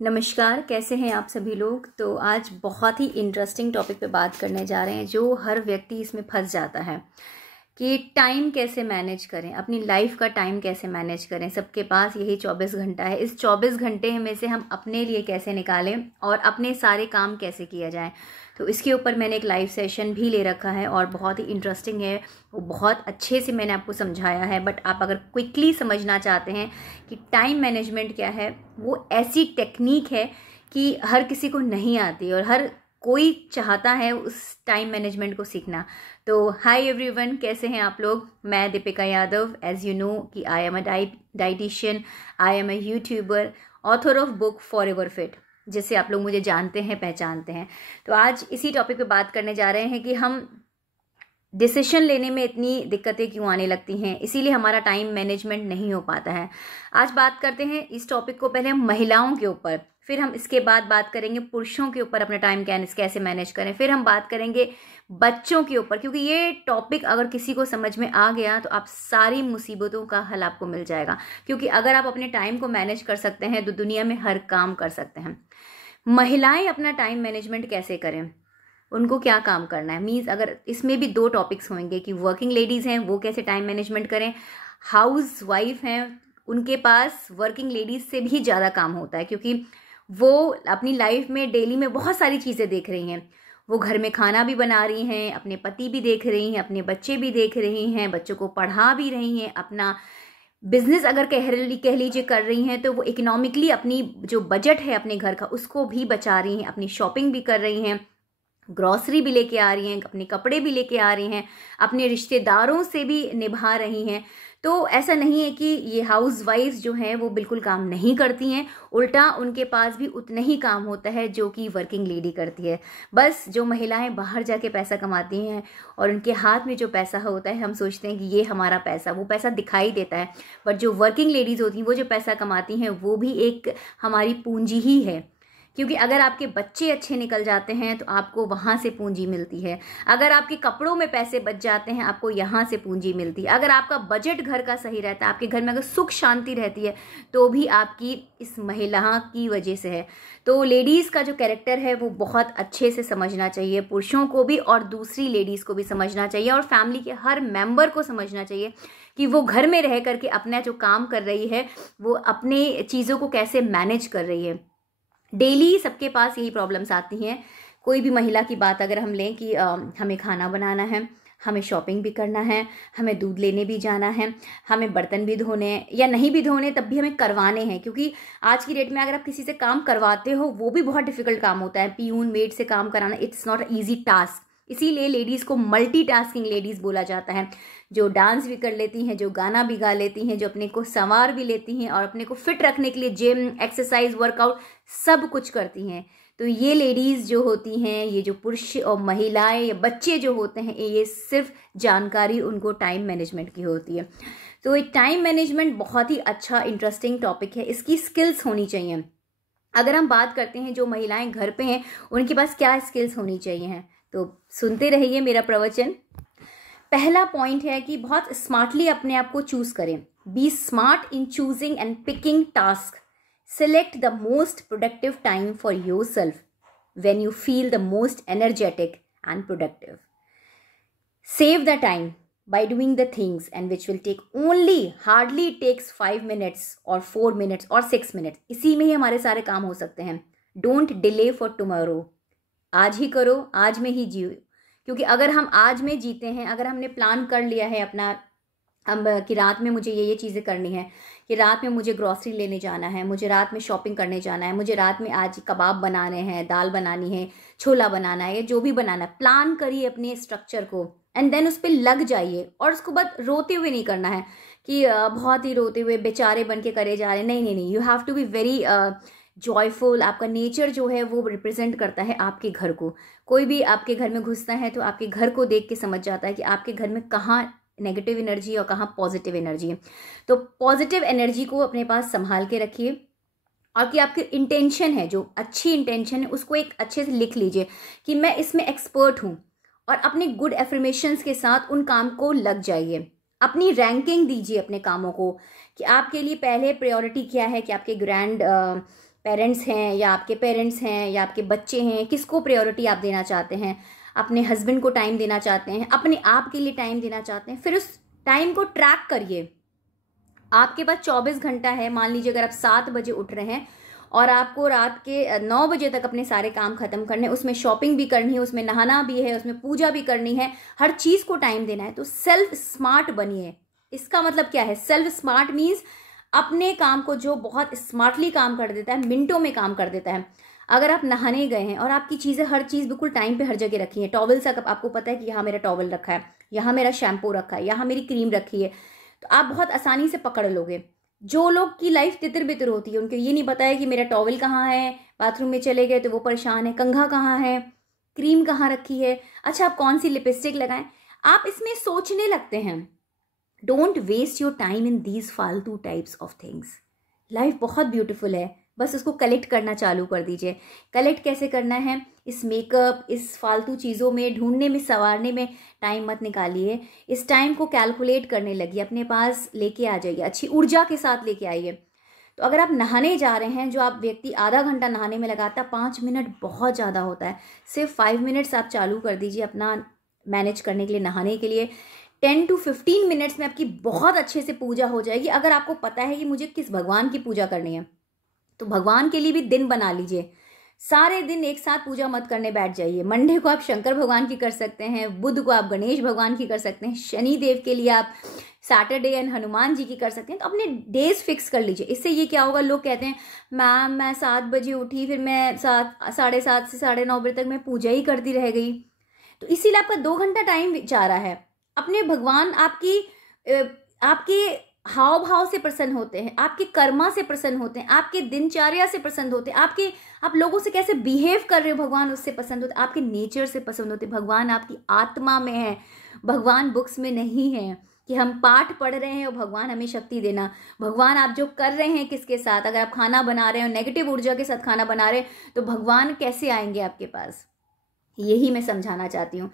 नमस्कार, कैसे हैं आप सभी लोग। तो आज बहुत ही इंटरेस्टिंग टॉपिक पे बात करने जा रहे हैं जो हर व्यक्ति इसमें फंस जाता है कि टाइम कैसे मैनेज करें, अपनी लाइफ का टाइम कैसे मैनेज करें। सबके पास यही 24 घंटा है। इस 24 घंटे में से हम अपने लिए कैसे निकालें और अपने सारे काम कैसे किया जाए। तो इसके ऊपर मैंने एक लाइव सेशन भी ले रखा है और बहुत ही इंटरेस्टिंग है। वो बहुत अच्छे से मैंने आपको समझाया है। बट आप अगर क्विकली समझना चाहते हैं कि टाइम मैनेजमेंट क्या है, वो ऐसी टेक्निक है कि हर किसी को नहीं आती और हर कोई चाहता है उस टाइम मैनेजमेंट को सीखना। तो हाय एवरीवन, कैसे हैं आप लोग। मैं Deepika Yadav, as you know कि I am a dietitian, I am a YouTuber, author of book Forever Fit, जिससे आप लोग मुझे जानते हैं, पहचानते हैं। तो आज इसी टॉपिक पे बात करने जा रहे हैं कि हम डिसीजन लेने में इतनी दिक्कतें क्यों आने लगती हैं, इसीलिए हमारा टाइम मैनेजमेंट नहीं हो पाता है। आज बात करते हैं इस टॉपिक को पहले हम महिलाओं के ऊपर, फिर हम इसके बाद बात करेंगे पुरुषों के ऊपर अपना टाइम कैसे मैनेज करें, फिर हम बात करेंगे बच्चों के ऊपर, क्योंकि ये टॉपिक अगर किसी को समझ में आ गया तो आप सारी मुसीबतों का हल आपको मिल जाएगा। क्योंकि अगर आप अपने टाइम को मैनेज कर सकते हैं तो दुनिया में हर काम कर सकते हैं। महिलाएं अपना टाइम मैनेजमेंट कैसे करें, उनको क्या काम करना है, मीन्स अगर इसमें भी दो टॉपिक्स होंगे कि वर्किंग लेडीज़ हैं वो कैसे टाइम मैनेजमेंट करें, हाउस वाइफ हैं उनके पास वर्किंग लेडीज़ से भी ज़्यादा काम होता है, क्योंकि वो अपनी लाइफ में डेली में बहुत सारी चीज़ें देख रही हैं। वो घर में खाना भी बना रही हैं, अपने पति भी देख रही हैं, अपने बच्चे भी देख रही हैं, बच्चों को पढ़ा भी रही हैं, अपना बिजनेस अगर कह लीजिए कर रही हैं, तो वो इकोनॉमिकली अपनी जो बजट है अपने घर का उसको भी बचा रही हैं, अपनी शॉपिंग भी कर रही हैं, ग्रॉसरी भी लेके आ रही हैं, अपने कपड़े भी लेके आ रही हैं, अपने रिश्तेदारों से भी निभा रही हैं। तो ऐसा नहीं है कि ये हाउस वाइफ्स जो हैं वो बिल्कुल काम नहीं करती हैं, उल्टा उनके पास भी उतना ही काम होता है जो कि वर्किंग लेडी करती है। बस जो महिलाएं बाहर जाके पैसा कमाती हैं और उनके हाथ में जो पैसा होता है, हम सोचते हैं कि ये हमारा पैसा, वो पैसा दिखाई देता है। बट जो वर्किंग लेडीज़ होती हैं वो जो पैसा कमाती हैं वो भी एक हमारी पूंजी ही है। क्योंकि अगर आपके बच्चे अच्छे निकल जाते हैं तो आपको वहाँ से पूंजी मिलती है। अगर आपके कपड़ों में पैसे बच जाते हैं आपको यहाँ से पूंजी मिलती है। अगर आपका बजट घर का सही रहता है, आपके घर में अगर सुख शांति रहती है, तो भी आपकी इस महिला की वजह से है। तो लेडीज़ का जो कैरेक्टर है वो बहुत अच्छे से समझना चाहिए, पुरुषों को भी और दूसरी लेडीज़ को भी समझना चाहिए, और फैमिली के हर मेंबर को समझना चाहिए कि वो घर में रह करके अपना जो काम कर रही है वो अपने चीज़ों को कैसे मैनेज कर रही है। डेली सबके पास यही प्रॉब्लम्स आती हैं। कोई भी महिला की बात अगर हम लें कि हमें खाना बनाना है, हमें शॉपिंग भी करना है, हमें दूध लेने भी जाना है, हमें बर्तन भी धोने हैं, या नहीं भी धोने तब भी हमें करवाने हैं। क्योंकि आज की डेट में अगर आप किसी से काम करवाते हो वो भी बहुत डिफिकल्ट काम होता है। पियून मेड से काम कराना, इट्स नॉट ईजी टास्क। इसीलिए लेडीज़ को मल्टीटास्किंग लेडीज़ बोला जाता है, जो डांस भी कर लेती हैं, जो गाना भी गा लेती हैं, जो अपने को संवार भी लेती हैं और अपने को फिट रखने के लिए जिम, एक्सरसाइज, वर्कआउट सब कुछ करती हैं। तो ये लेडीज़ जो होती हैं, ये जो पुरुष और महिलाएं या बच्चे जो होते हैं, ये सिर्फ जानकारी उनको टाइम मैनेजमेंट की होती है। तो एक टाइम मैनेजमेंट बहुत ही अच्छा इंटरेस्टिंग टॉपिक है, इसकी स्किल्स होनी चाहिए। अगर हम बात करते हैं जो महिलाएं घर पे हैं उनके पास क्या स्किल्स होनी चाहिए, तो सुनते रहिए मेरा प्रवचन। पहला पॉइंट है कि बहुत स्मार्टली अपने आप को चूज करें। Be smart in choosing and picking task. Select the most productive time for yourself when you feel the most energetic and productive. Save the time by doing the things and which will take hardly takes 5 minutes or 4 minutes or 6 minutes। इसी में ही हमारे सारे काम हो सकते हैं। Don't delay for tomorrow। आज ही करो, आज में ही जियो। क्योंकि अगर हम आज में जीते हैं, अगर हमने प्लान कर लिया है अपना कि रात में मुझे ये चीज़ें करनी है, कि रात में मुझे ग्रॉसरी लेने जाना है, मुझे रात में शॉपिंग करने जाना है, मुझे रात में आज कबाब बनाने हैं, दाल बनानी है, छोला बनाना है, या जो भी बनाना है, प्लान करिए अपने स्ट्रक्चर को एंड देन उस पर लग जाइए। और उसको बस रोते हुए नहीं करना है कि बहुत ही रोते हुए बेचारे बन के करे जा रहे हैं। नहीं, you have to be very joyful. आपका नेचर जो है वो रिप्रेजेंट करता है आपके घर को। कोई भी आपके घर में घुसता है तो आपके घर को देख के समझ जाता है कि आपके घर में कहाँ नेगेटिव एनर्जी और कहाँ पॉजिटिव एनर्जी है। तो पॉजिटिव एनर्जी को अपने पास संभाल के रखिए, और कि आपकी इंटेंशन है, जो अच्छी इंटेंशन है उसको एक अच्छे से लिख लीजिए कि मैं इसमें एक्सपर्ट हूँ, और अपने गुड एफर्मेशंस के साथ उन काम को लग जाइए। अपनी रैंकिंग दीजिए अपने कामों को कि आपके लिए पहले प्रायोरिटी क्या है, कि आपके पेरेंट्स हैं या आपके पेरेंट्स हैं या आपके बच्चे हैं, किसको प्रायोरिटी आप देना चाहते हैं, अपने हस्बैंड को टाइम देना चाहते हैं, अपने आप के लिए टाइम देना चाहते हैं, फिर उस टाइम को ट्रैक करिए। आपके पास 24 घंटा है। मान लीजिए अगर आप 7 बजे उठ रहे हैं और आपको रात के 9 बजे तक अपने सारे काम खत्म करने, उसमें शॉपिंग भी करनी है, उसमें नहाना भी है, उसमें पूजा भी करनी है, हर चीज को टाइम देना है, तो सेल्फ स्मार्ट बनिए। इसका मतलब क्या है? सेल्फ स्मार्ट मीन्स अपने काम को जो बहुत स्मार्टली काम कर देता है, मिनटों में काम कर देता है। अगर आप नहाने गए हैं और आपकी चीजें, हर चीज बिल्कुल टाइम पे हर जगह रखी है, टॉवल से आपको पता है कि यहाँ मेरा टॉवल रखा है, यहाँ मेरा शैम्पू रखा है, यहाँ मेरी क्रीम रखी है, तो आप बहुत आसानी से पकड़ लोगे। जो लोग की लाइफ तितर बितर होती है, उनको ये नहीं पता है कि मेरा टॉवल कहाँ है, बाथरूम में चले गए तो वो परेशान है, कंघा कहाँ है, क्रीम कहाँ रखी है, अच्छा आप कौन सी लिपस्टिक लगाएं, आप इसमें सोचने लगते हैं। Don't waste your time in these फालतू टाइप्स ऑफ थिंग्स। लाइफ बहुत ब्यूटीफुल है, बस उसको कलेक्ट करना चालू कर दीजिए। कलेक्ट कैसे करना है? इस मेकअप, इस फालतू चीज़ों में, ढूंढने में, संवारने में टाइम मत निकालिए। इस टाइम को कैलकुलेट करने लगिए, अपने पास लेके आ जाइए, अच्छी ऊर्जा के साथ लेके आइए। तो अगर आप नहाने जा रहे हैं, जो आप व्यक्ति आधा घंटा नहाने में लगाता है, 5 मिनट बहुत ज़्यादा होता है, सिर्फ 5 मिनट्स आप चालू कर दीजिए अपना मैनेज करने के लिए, नहाने के लिए। 10 to 15 मिनट्स में आपकी बहुत अच्छे से पूजा हो जाएगी। अगर आपको पता है कि मुझे किस भगवान की पूजा करनी है, तो भगवान के लिए भी दिन बना लीजिए। सारे दिन एक साथ पूजा मत करने बैठ जाइए। मंडे को आप शंकर भगवान की कर सकते हैं, बुध को आप गणेश भगवान की कर सकते हैं, शनि देव के लिए आप सैटरडे एंड हनुमान जी की कर सकते हैं। तो अपने डेज फिक्स कर लीजिए। इससे ये क्या होगा, लोग कहते हैं मैम मैं 7 बजे उठी, फिर मैं 7:30 से 9:30 बजे तक मैं पूजा ही करती रह गई। तो इसीलिए आपका 2 घंटा टाइम जा रहा है। अपने भगवान आपके हाव भाव से प्रसन्न होते हैं, आपके कर्मा से प्रसन्न होते हैं, आपके दिनचर्या से प्रसन्न होते हैं, आप लोगों से कैसे बिहेव कर रहे हो, भगवान उससे पसंद होते हैं, आपके नेचर से पसंद होते हैं। भगवान आपकी आत्मा में है, भगवान बुक्स में नहीं है कि हम पाठ पढ़ रहे हैं और भगवान हमें शक्ति देना। भगवान आप जो कर रहे हैं किसके साथ, अगर आप खाना बना रहे हो नेगेटिव ऊर्जा के साथ खाना बना रहे हैं, तो भगवान कैसे आएंगे आपके पास? यही मैं समझाना चाहती हूँ।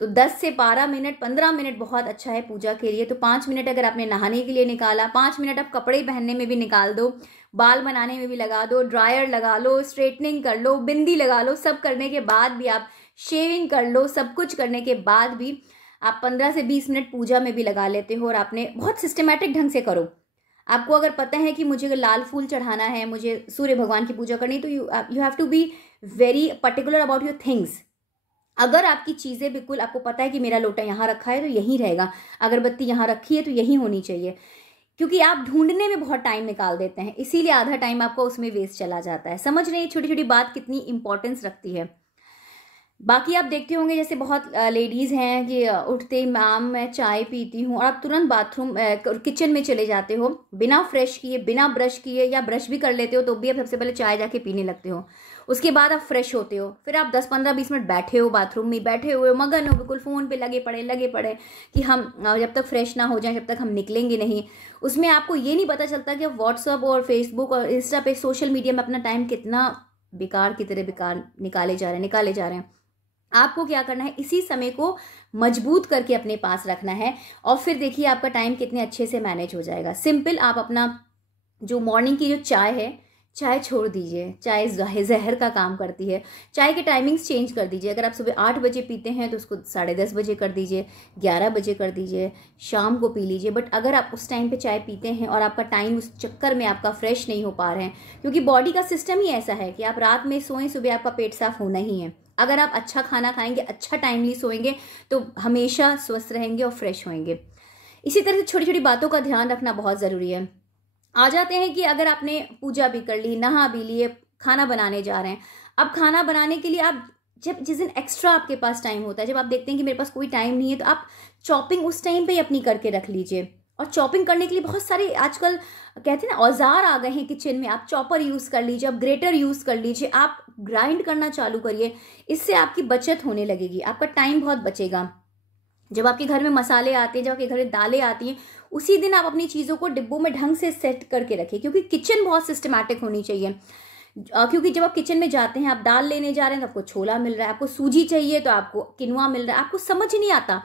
तो 10 से 12 मिनट, 15 मिनट बहुत अच्छा है पूजा के लिए। तो 5 मिनट अगर आपने नहाने के लिए निकाला, 5 मिनट आप कपड़े पहनने में भी निकाल दो, बाल बनाने में भी लगा दो, ड्रायर लगा लो, स्ट्रेटनिंग कर लो, बिंदी लगा लो, सब करने के बाद भी आप शेविंग कर लो, सब कुछ करने के बाद भी आप 15 से 20 मिनट पूजा में भी लगा लेते हो। और आपने बहुत सिस्टमेटिक ढंग से करो। आपको अगर पता है कि मुझे लाल फूल चढ़ाना है, मुझे सूर्य भगवान की पूजा करनी, तो you have to be very particular about your things. अगर आपकी चीज़ें बिल्कुल आपको पता है कि मेरा लोटा यहाँ रखा है तो यहीं रहेगा, अगरबत्ती यहाँ रखी है तो यहीं होनी चाहिए, क्योंकि आप ढूंढने में बहुत टाइम निकाल देते हैं, इसीलिए आधा टाइम आपका उसमें वेस्ट चला जाता है। समझ रहे हैं छोटी छोटी बात कितनी इंपॉर्टेंस रखती है। बाकी आप देखते होंगे जैसे बहुत लेडीज़ हैं कि उठते ही मैम मैं चाय पीती हूँ, और आप तुरंत बाथरूम किचन में चले जाते हो बिना फ्रेश किए, बिना ब्रश किए, या ब्रश भी कर लेते हो तो भी आप सबसे पहले चाय जाके पीने लगते हो। उसके बाद आप फ्रेश होते हो, फिर आप 10, 15, 20 मिनट बैठे हो बाथरूम में, बैठे हुए मगन हो, बिल्कुल फ़ोन पे लगे पड़े कि हम जब तक फ्रेश ना हो जाए जब तक हम निकलेंगे नहीं। उसमें आपको ये नहीं पता चलता कि आप व्हाट्सअप और फेसबुक और इंस्टा पे, सोशल मीडिया में अपना टाइम कितना बेकार की तरह बेकार निकाले जा रहे हैं। आपको क्या करना है, इसी समय को मजबूत करके अपने पास रखना है, और फिर देखिए आपका टाइम कितने अच्छे से मैनेज हो जाएगा। सिंपल, आप अपना जो मॉर्निंग की जो चाय है, चाय छोड़ दीजिए। चाय जहर का काम करती है। चाय के टाइमिंग्स चेंज कर दीजिए। अगर आप सुबह 8 बजे पीते हैं तो उसको 10:30 बजे कर दीजिए, 11 बजे कर दीजिए, शाम को पी लीजिए। बट अगर आप उस टाइम पे चाय पीते हैं और आपका टाइम उस चक्कर में आपका फ्रेश नहीं हो पा रहे हैं, क्योंकि बॉडी का सिस्टम ही ऐसा है कि आप रात में सोएं, सुबह आपका पेट साफ होना ही है। अगर आप अच्छा खाना खाएंगे, अच्छा टाइमली सोएंगे, तो हमेशा स्वस्थ रहेंगे और फ्रेश होंगे। इसी तरह से छोटी छोटी बातों का ध्यान रखना बहुत ज़रूरी है। आ जाते हैं कि अगर आपने पूजा भी कर ली, नहा भी लिए, खाना बनाने जा रहे हैं। अब खाना बनाने के लिए आप जिस दिन एक्स्ट्रा आपके पास टाइम होता है, जब आप देखते हैं कि मेरे पास कोई टाइम नहीं है, तो आप चॉपिंग उस टाइम पे ही अपनी करके रख लीजिए। और चॉपिंग करने के लिए बहुत सारे आजकल कहते हैं ना औजार आ गए हैं किचन में। आप चॉपर यूज़ कर लीजिए, आप ग्रेटर यूज़ कर लीजिए, आप ग्राइंड करना चालू करिए। इससे आपकी बचत होने लगेगी, आपका टाइम बहुत बचेगा। जब आपके घर में मसाले आते हैं, जब आपके घर में दालें आती हैं, उसी दिन आप अपनी चीज़ों को डिब्बों में ढंग से सेट करके रखें, क्योंकि किचन बहुत सिस्टमैटिक होनी चाहिए। क्योंकि जब आप किचन में जाते हैं, आप दाल लेने जा रहे हैं तो आपको छोला मिल रहा है, आपको सूजी चाहिए तो आपको किनुआ मिल रहा है, आपको समझ नहीं आता।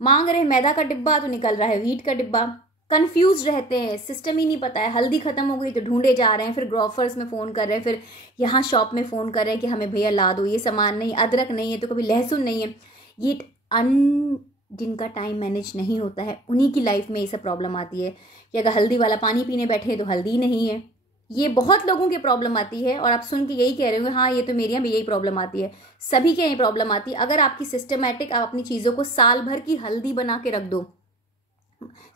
मांग रहे हैं मैदा का डिब्बा तो निकल रहा है व्हीट का डिब्बा। कंफ्यूज रहते हैं, सिस्टम ही नहीं पता है। हल्दी खत्म हो गई तो ढूंढे जा रहे हैं, फिर ग्रोफर्स में फ़ोन कर रहे हैं, फिर यहाँ शॉप में फ़ोन कर रहे हैं कि हमें भैया ला दो, ये सामान नहीं, अदरक नहीं है तो कभी लहसुन नहीं है। ये जिनका टाइम मैनेज नहीं होता है उन्हीं की लाइफ में ये सब प्रॉब्लम आती है कि अगर हल्दी वाला पानी पीने बैठे तो हल्दी नहीं है। ये बहुत लोगों की प्रॉब्लम आती है और आप सुन के यही कह रहे हो हाँ ये तो मेरे यहाँ भी यही प्रॉब्लम आती है, सभी के यही प्रॉब्लम आती है। अगर आपकी सिस्टमेटिक, आप अपनी चीज़ों को साल भर की हल्दी बना के रख दो,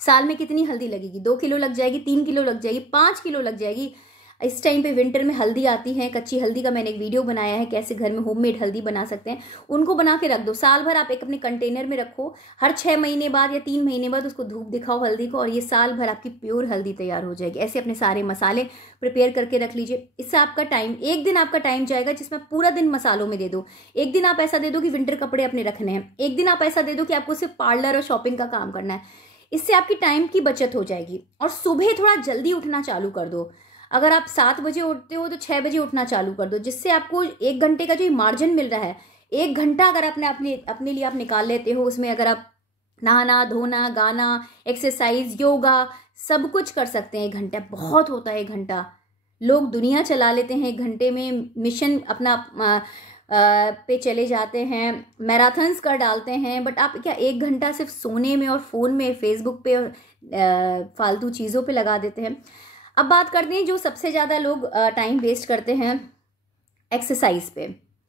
साल में कितनी हल्दी लगेगी? 2 किलो लग जाएगी, 3 किलो लग जाएगी, 5 किलो लग जाएगी। इस टाइम पे विंटर में हल्दी आती है, कच्ची हल्दी का मैंने एक वीडियो बनाया है कैसे घर में होममेड हल्दी बना सकते हैं। उनको बना के रख दो, साल भर आप एक अपने कंटेनर में रखो, हर 6 महीने बाद या 3 महीने बाद उसको धूप दिखाओ हल्दी को, और ये साल भर आपकी प्योर हल्दी तैयार हो जाएगी। ऐसे अपने सारे मसाले प्रिपेयर करके रख लीजिए। इससे आपका टाइम, एक दिन आपका टाइम जाएगा जिसमें पूरा दिन मसालों में दे दो। एक दिन आप ऐसा दे दो कि विंटर कपड़े अपने रखने हैं, एक दिन आप ऐसा दे दो कि आपको सिर्फ पार्लर और शॉपिंग का काम करना है। इससे आपकी टाइम की बचत हो जाएगी। और सुबह थोड़ा जल्दी उठना चालू कर दो। अगर आप 7 बजे उठते हो तो 6 बजे उठना चालू कर दो, जिससे आपको 1 घंटे का जो मार्जिन मिल रहा है, 1 घंटा अगर आपने अपने लिए आप निकाल लेते हो, उसमें अगर आप नहाना धोना, गाना, एक्सरसाइज, योगा सब कुछ कर सकते हैं। 1 घंटा बहुत होता है। 1 घंटा लोग दुनिया चला लेते हैं 1 घंटे में, मिशन अपना पे चले जाते हैं, मैराथन्स कर डालते हैं। बट आप क्या 1 घंटा सिर्फ सोने में और फ़ोन में, फेसबुक पे और फालतू चीज़ों पे लगा देते हैं। अब बात करते हैं जो सबसे ज़्यादा लोग टाइम वेस्ट करते हैं एक्सरसाइज पे।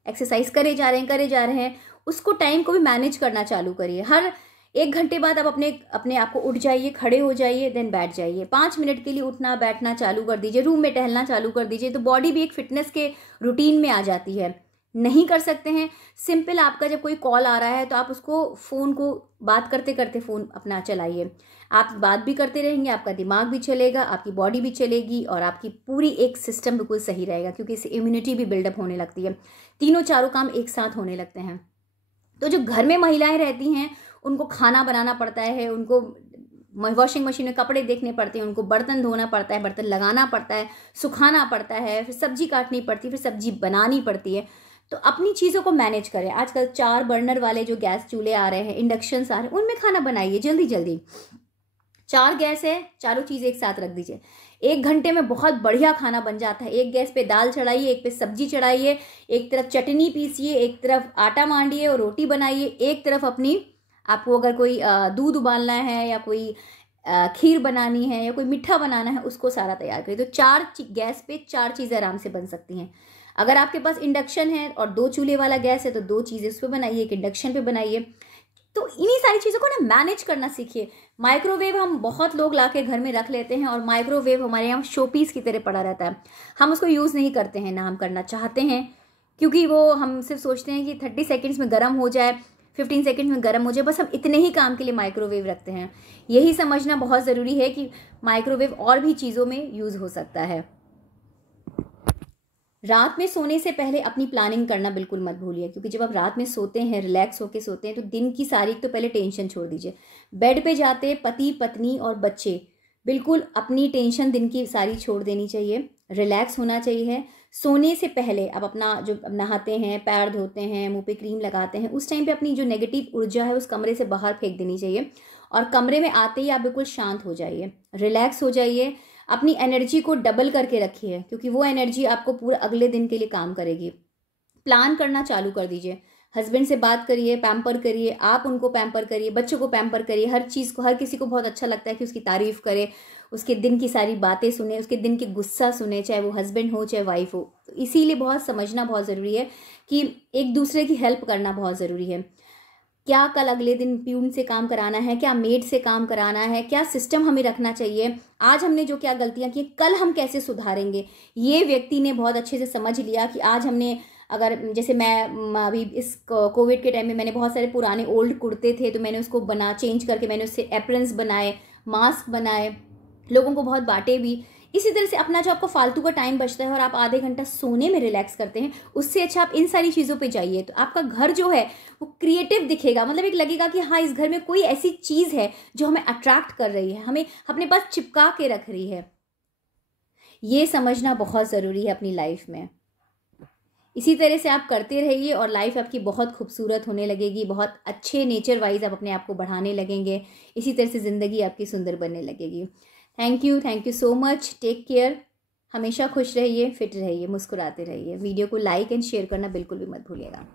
एक्सरसाइज करे जा रहे हैं, उसको टाइम को भी मैनेज करना चालू करिए। हर 1 घंटे बाद आप अपने आप को उठ जाइए, खड़े हो जाइए, देन बैठ जाइए। 5 मिनट के लिए उठना बैठना चालू कर दीजिए, रूम में टहलना चालू कर दीजिए, तो बॉडी भी एक फिटनेस के रूटीन में आ जाती है। नहीं कर सकते हैं, सिंपल आपका जब कोई कॉल आ रहा है तो आप उसको फ़ोन को बात करते करते फ़ोन अपना चलाइए। आप बात भी करते रहेंगे, आपका दिमाग भी चलेगा, आपकी बॉडी भी चलेगी और आपकी पूरी एक सिस्टम बिल्कुल सही रहेगा, क्योंकि इससे इम्यूनिटी भी बिल्डअप होने लगती है। तीनों चारों काम एक साथ होने लगते हैं। तो जो घर में महिलाएं रहती हैं उनको खाना बनाना पड़ता है, उनको वॉशिंग मशीन में कपड़े देखने पड़ते हैं, उनको बर्तन धोना पड़ता है, बर्तन लगाना पड़ता है, सुखाना पड़ता है, फिर सब्जी काटनी पड़ती है, फिर सब्जी बनानी पड़ती है। तो अपनी चीज़ों को मैनेज करें। आजकल 4 बर्नर वाले जो गैस चूल्हे आ रहे हैं, इंडक्शंस आ रहे हैं, उनमें खाना बनाइए जल्दी जल्दी। 4 गैस है, चारों चीज़ एक साथ रख दीजिए, 1 घंटे में बहुत बढ़िया खाना बन जाता है। एक गैस पे दाल चढ़ाइए, एक पे सब्जी चढ़ाइए, एक तरफ चटनी पीसिए, एक तरफ आटा मांडिए और रोटी बनाइए, एक तरफ आपको अगर कोई दूध उबालना है या कोई खीर बनानी है या कोई मीठा बनाना है, उसको सारा तैयार करिए। तो 4 गैस पे 4 चीज़ें आराम से बन सकती हैं। अगर आपके पास इंडक्शन है और 2 चूल्हे वाला गैस है तो 2 चीज़ें उस पर बनाइए, एक इंडक्शन पे बनाइए। तो इन्हीं सारी चीज़ों को ना मैनेज करना सीखिए। माइक्रोवेव हम बहुत लोग लाके घर में रख लेते हैं और माइक्रोवेव हमारे यहाँ शोपीस की तरह पड़ा रहता है। हम उसको यूज़ नहीं करते हैं, ना हम करना चाहते हैं, क्योंकि वो हम सिर्फ सोचते हैं कि 30 सेकेंड्स में गर्म हो जाए, 15 सेकेंड्स में गर्म हो जाए, बस हम इतने ही काम के लिए माइक्रोवेव रखते हैं। यही समझना बहुत ज़रूरी है कि माइक्रोवेव और भी चीज़ों में यूज़ हो सकता है। रात में सोने से पहले अपनी प्लानिंग करना बिल्कुल मत भूलिए, क्योंकि जब आप रात में सोते हैं, रिलैक्स होके सोते हैं, तो दिन की सारी तो पहले टेंशन छोड़ दीजिए। बेड पे जाते पति पत्नी और बच्चे बिल्कुल अपनी टेंशन दिन की सारी छोड़ देनी चाहिए, रिलैक्स होना चाहिए। सोने से पहले आप अपना जो नहाते हैं, पैर धोते हैं, मुंह पे क्रीम लगाते हैं, उस टाइम पे अपनी जो नेगेटिव ऊर्जा है उस कमरे से बाहर फेंक देनी चाहिए और कमरे में आते ही आप बिल्कुल शांत हो जाइए, रिलैक्स हो जाइए। अपनी एनर्जी को डबल करके रखिए, क्योंकि वो एनर्जी आपको पूरा अगले दिन के लिए काम करेगी। प्लान करना चालू कर दीजिए, हस्बैंड से बात करिए, पैम्पर करिए, आप उनको पैम्पर करिए, बच्चों को पैम्पर करिए। हर चीज़ को, हर किसी को बहुत अच्छा लगता है कि उसकी तारीफ करे, उसके दिन की सारी बातें सुने, उसके दिन के गुस्सा सुने, चाहे वो हस्बैंड हो चाहे वाइफ हो। तो इसीलिए बहुत समझना बहुत ज़रूरी है कि एक दूसरे की हेल्प करना बहुत ज़रूरी है। क्या कल अगले दिन प्यून से काम कराना है, क्या मेड से काम कराना है, क्या सिस्टम हमें रखना चाहिए, आज हमने जो क्या गलतियां की कल हम कैसे सुधारेंगे। ये व्यक्ति ने बहुत अच्छे से समझ लिया कि आज हमने, अगर जैसे मैं अभी इस कोविड के टाइम में मैंने बहुत सारे पुराने ओल्ड कुर्ते थे तो मैंने उसको चेंज करके मैंने उससे एप्रन्स बनाए, मास्क बनाए, लोगों को बहुत बांटे भी। इसी तरह से अपना जो आपको फालतू का टाइम बचता है और आप आधे घंटा सोने में रिलैक्स करते हैं, उससे अच्छा आप इन सारी चीज़ों पे जाइए, तो आपका घर जो है वो क्रिएटिव दिखेगा। मतलब एक लगेगा कि हाँ, इस घर में कोई ऐसी चीज़ है जो हमें अट्रैक्ट कर रही है, हमें अपने पास चिपका के रख रही है। ये समझना बहुत ज़रूरी है अपनी लाइफ में। इसी तरह से आप करते रहिए और लाइफ आपकी बहुत खूबसूरत होने लगेगी, बहुत अच्छे नेचर वाइज आप अपने आप को बढ़ाने लगेंगे। इसी तरह से ज़िंदगी आपकी सुंदर बनने लगेगी। Thank you so much. Take care. हमेशा खुश रहिए, फिट रहिए, मुस्कुराते रहिए। वीडियो को लाइक एंड शेयर करना बिल्कुल भी मत भूलिएगा।